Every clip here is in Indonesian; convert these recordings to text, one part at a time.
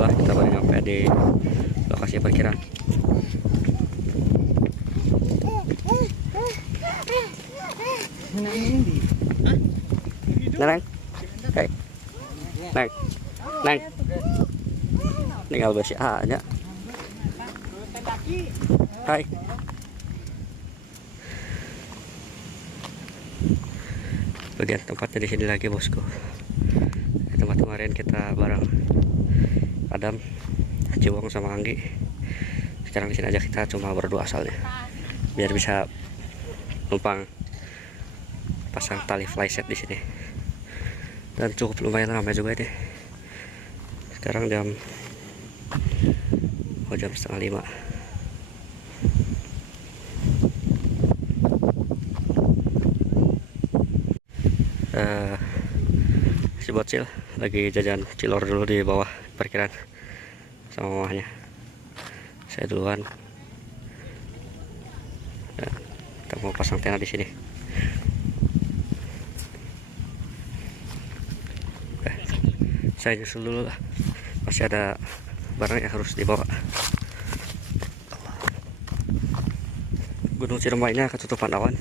Alhamdulillah kita baru nyampe di lokasi parkiran. Nang, hey, nang, tinggal bersih aja. Hai. Bagian tempatnya di sini lagi, bosku. Di tempat kemarin kita bareng Adam, Ciwong sama Anggi. Sekarang di sini aja kita cuma berdua asalnya, biar bisa numpang pasang tali flyset di sini. Dan cukup lumayan ramai juga ini. Sekarang jam setengah 5. Si bocil lagi jajan cilor dulu di bawah parkiran sama mamahnya. Saya duluan. Kita mau pasang tenda di sini. Saya nyusul dulu lah. Masih ada barang yang harus dibawa. Gunung Ciremai ini ketutupan awan.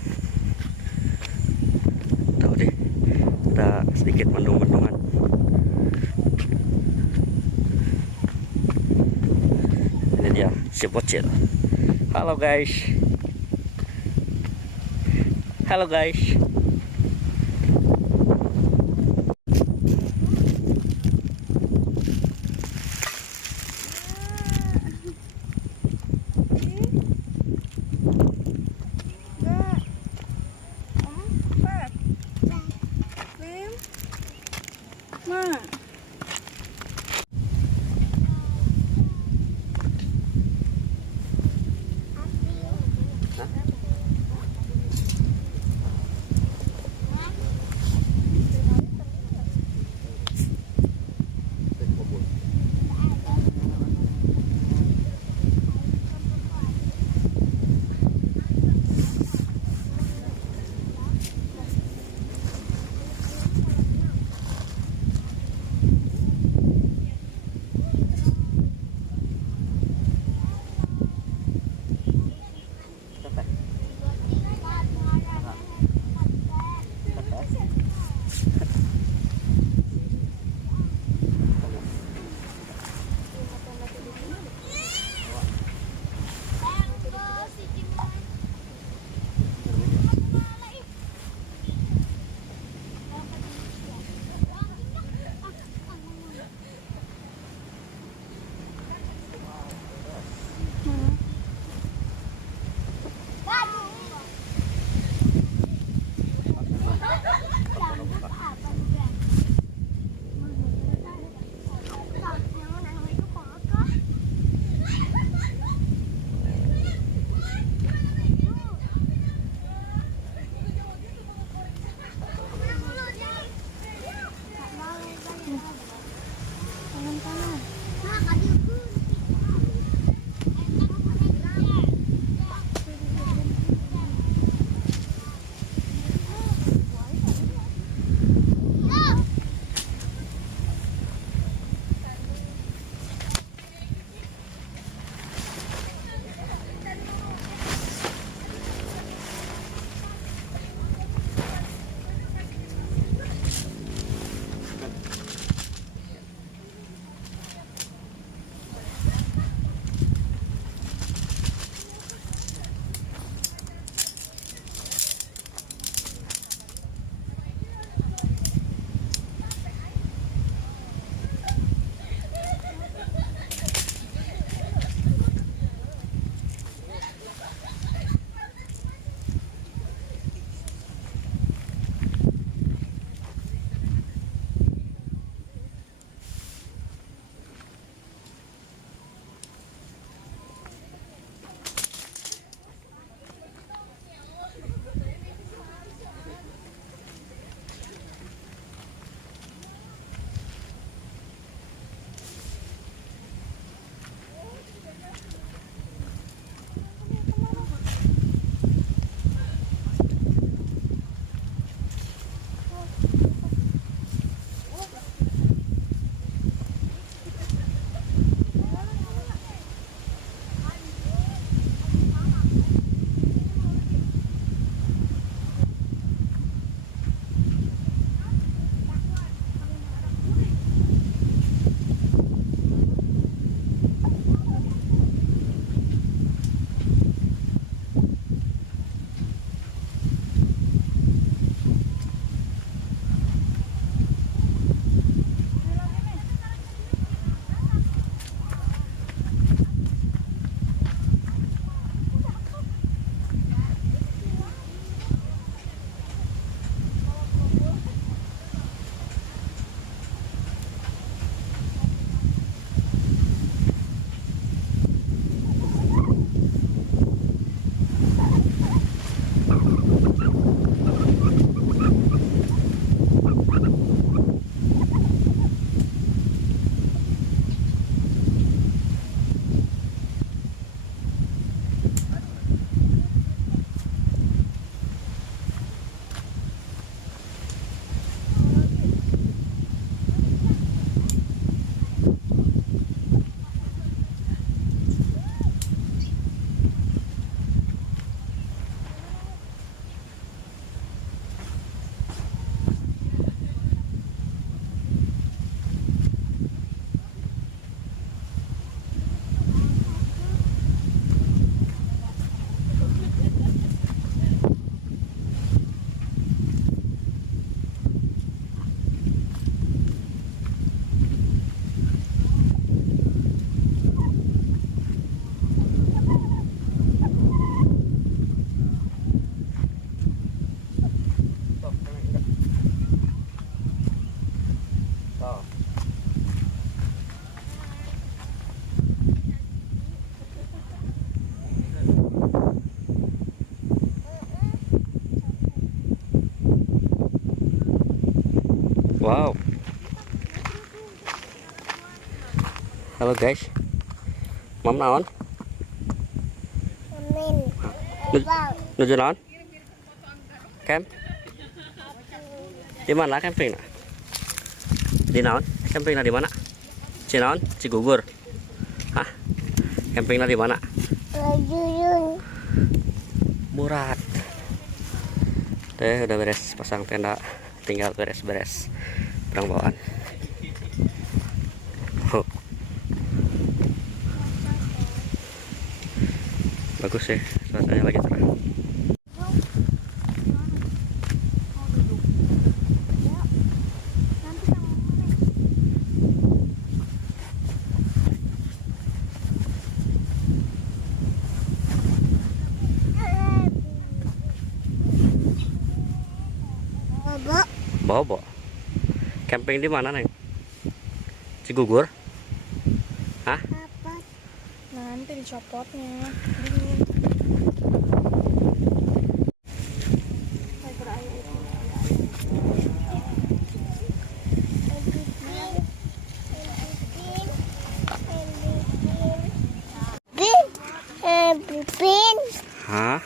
Tahu deh, ada sedikit mendung-mendungan. Ini dia si bocil. Halo guys. Halo guys. Wow. Halo guys. Mam naon? Nuju naon? Camp? Di mana camping? Di naon? Campingna di mana? Cinaon? Cigugur. Hah? Campingna di mana? Murat. Udah beres pasang tenda, tinggal beres-beres barang bawaan. Bagus ya, suasananya lagi cerah. Bobo. Camping di mana, Neng? Cigugur? Hah? Nanti dicopotnya. Hah?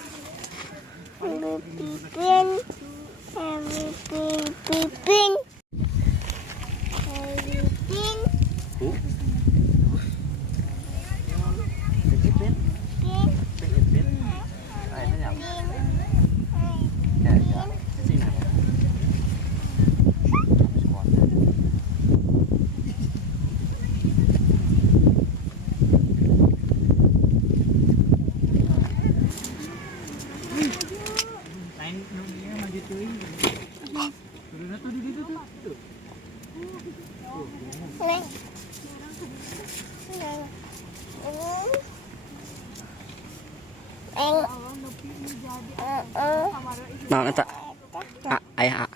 Nah, eta. Ayah.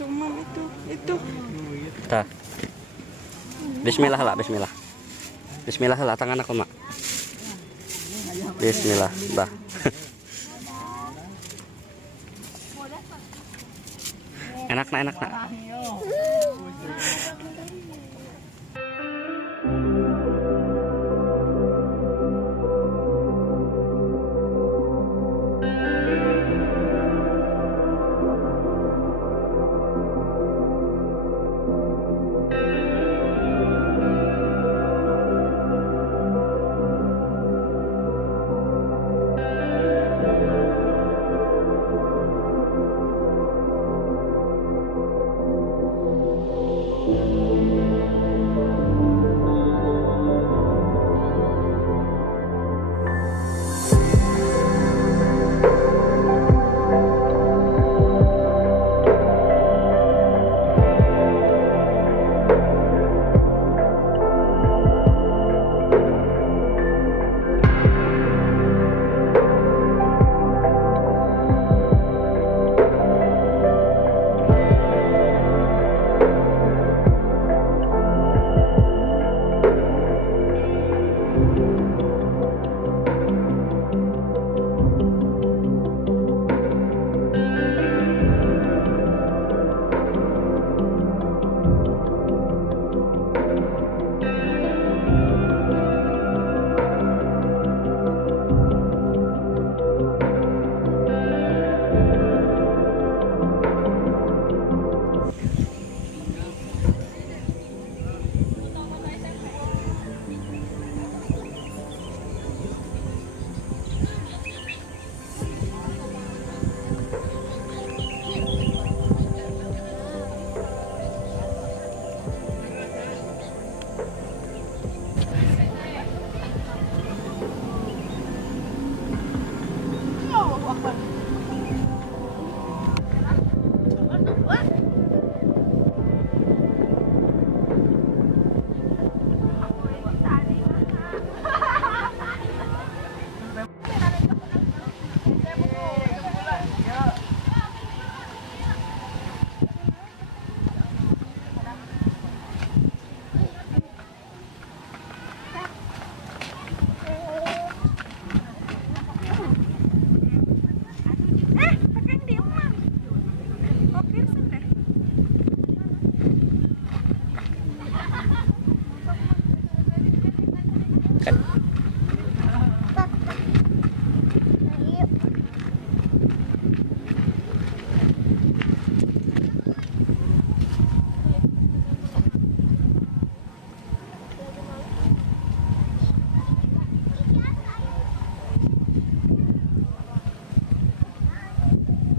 Tuh, Mam, itu. Tah. Bismillah lah, bismillah. Bismillah lah, tangan aku, Mak. Bismillah, dah. Enak nak.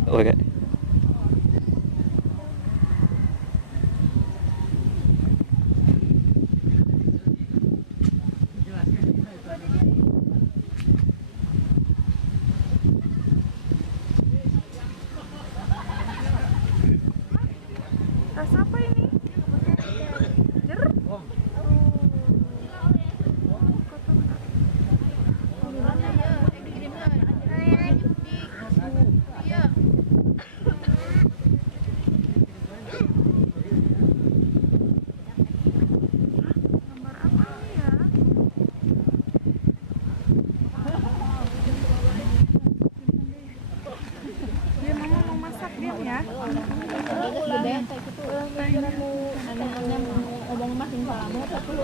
Oke. Rasa apa ini? Jeruk. Gambar apa ini ya? Dia mama mau masak dia ya. Gede kayak gitu. Kira mau anaknya mau ngomong mah tinggal lama tapi lu.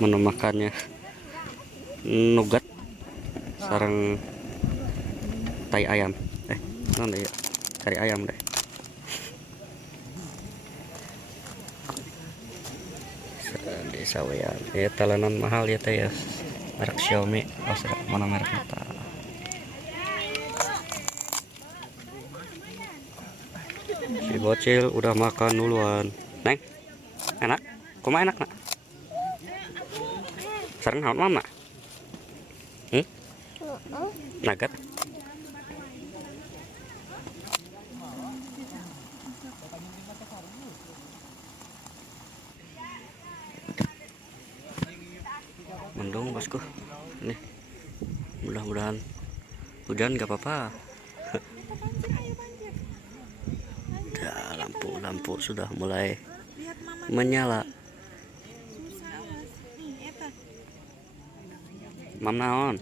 Menu makannya nugat sarang tai ayam non ya kari ayam deh. Di sawean ya talanan mahal ya teh ya, merek Xiaomi. Mana mereknya ta? Si bocil udah makan duluan. Neng, enak? Kumaha enak nak? Sareng naon mama? Nugget. Mendung bosku. Nih. Mudah-mudahan hujan gak apa-apa. Lampu sudah mulai menyala. Mam naon?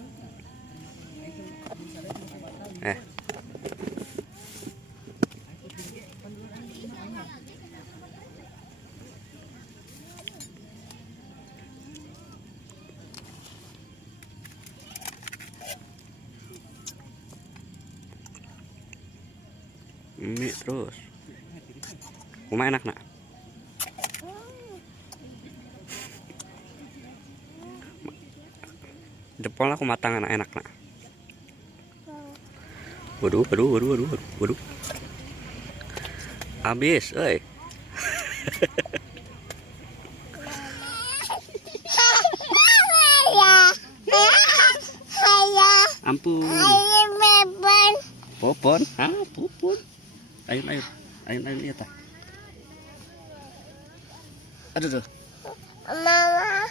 Mie terus. Kumaha enak nak? Jempol aku matang enak nak. Waduh. Habis, euy. Ampun. Popon, popon. Ayun lihat ah. Aduh. Mama.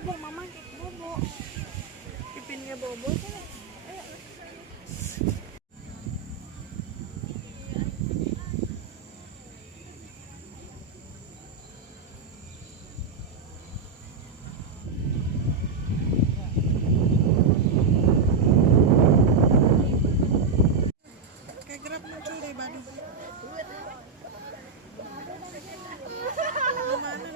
bobo, mama bobo. Pipinnya bobo kan? Kayak Grab muncul di Bandung. Lu mana?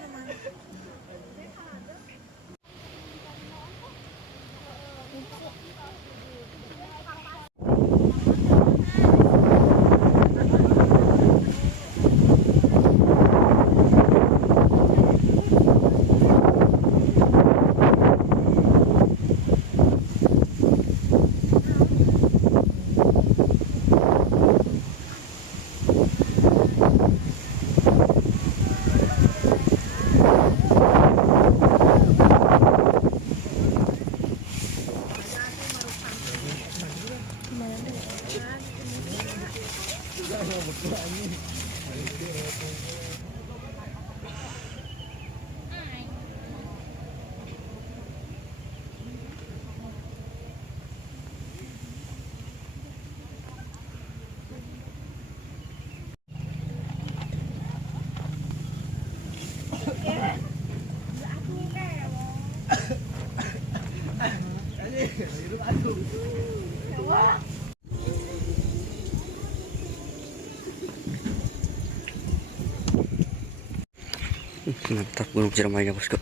Mantap gunung Ciremainya bosku.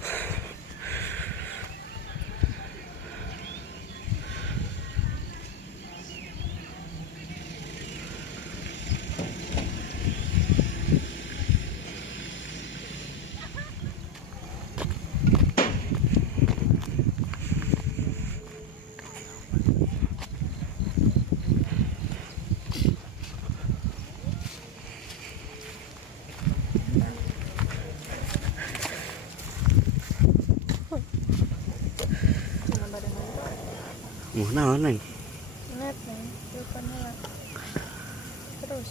Mau naon neng? Net nih, teleponnya terus.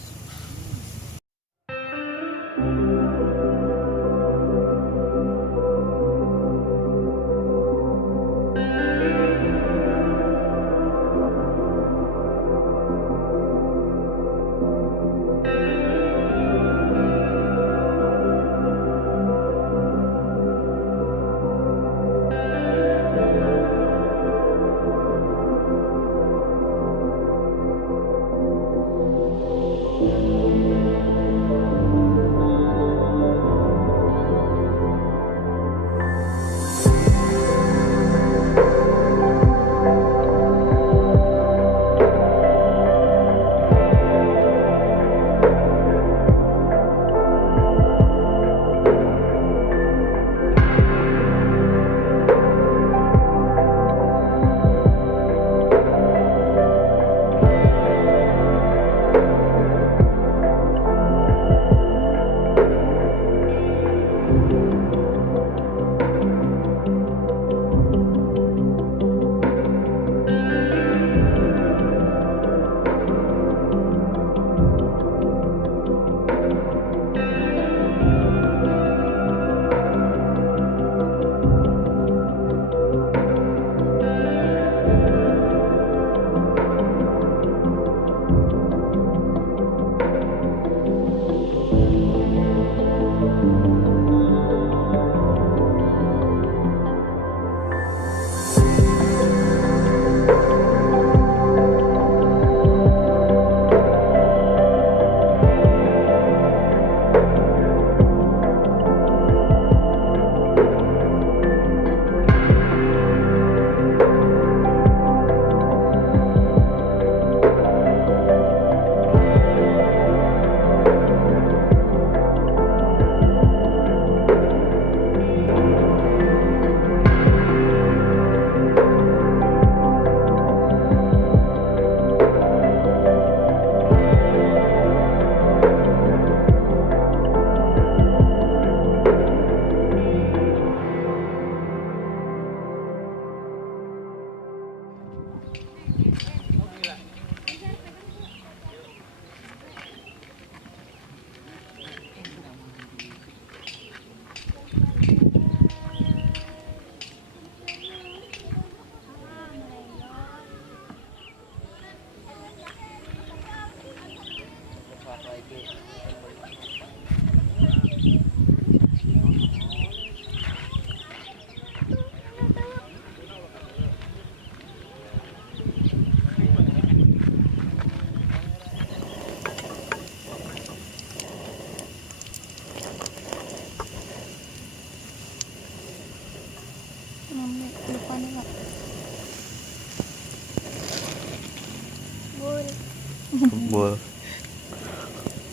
kebul.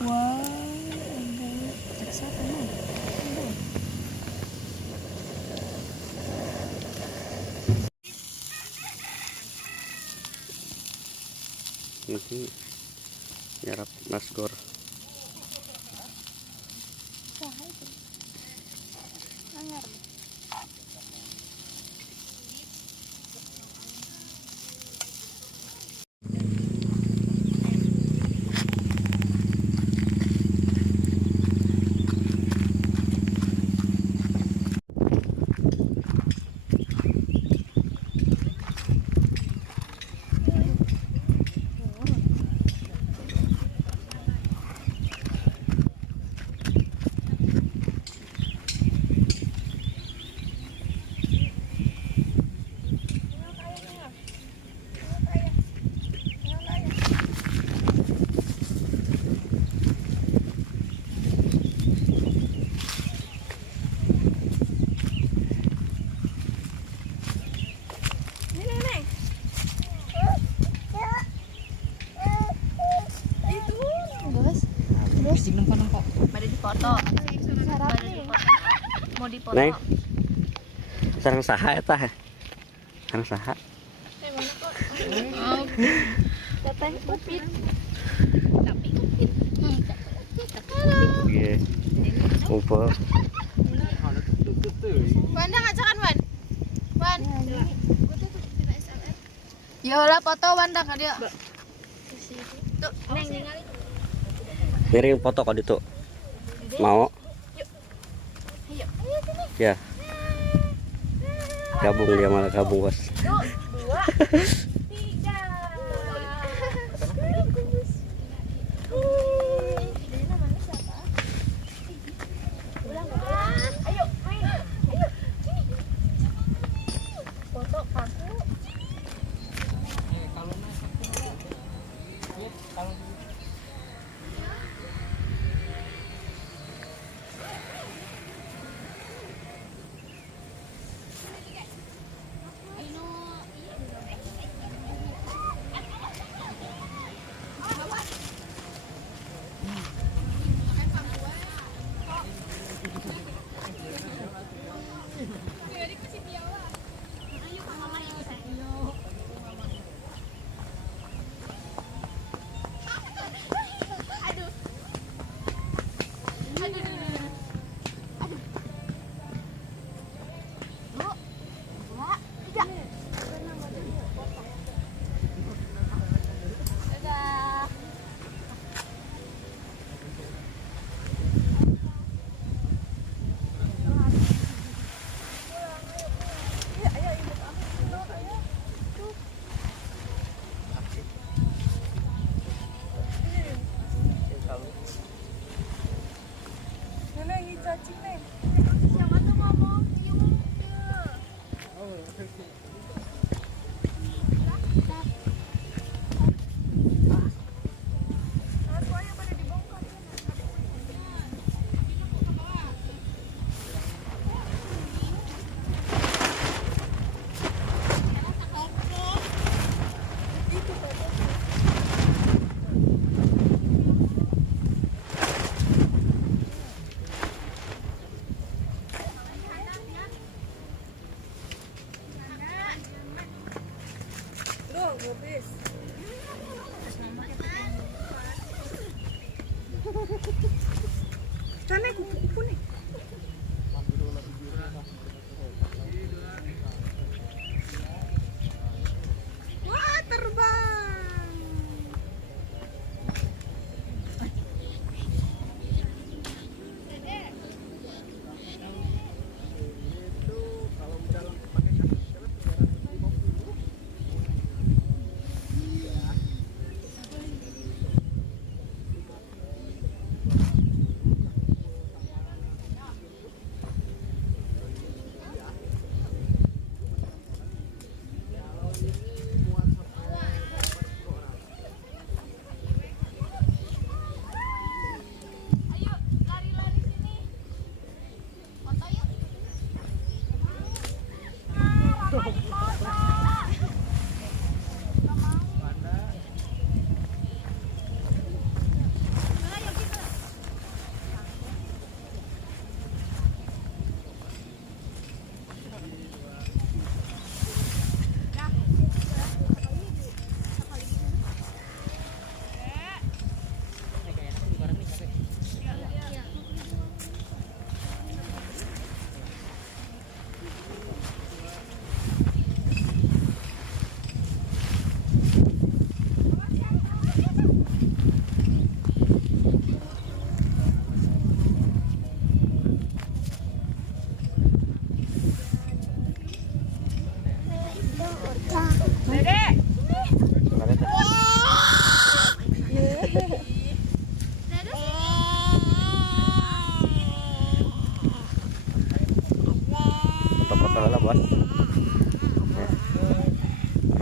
Wah, Ini nyarap nasgor. Mari dipoto. Mari dipoto. Mau dipoto. Neng, sarang saha eta? Sarang saha? Teteh kupit. Iya. Umpel. Wanda ngajakan Wan. Wan. Ya lah foto Wanda ka dia. Tuh, Neng ningali. Miring foto kok itu. Mau? Ya. Gabung dia malah gabung bos. 2, 3. Ayo, main. Ayo, sini. Foto aku. Sana kupu-kupu nih. Wah, terbang.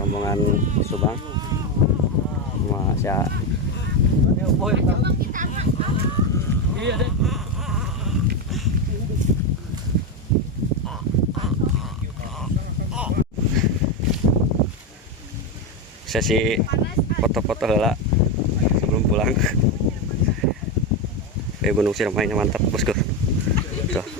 rombongan Subang sama si sesi foto-foto heula sebelum pulang. Gunung Ciremainya mantap bosku. Tuh.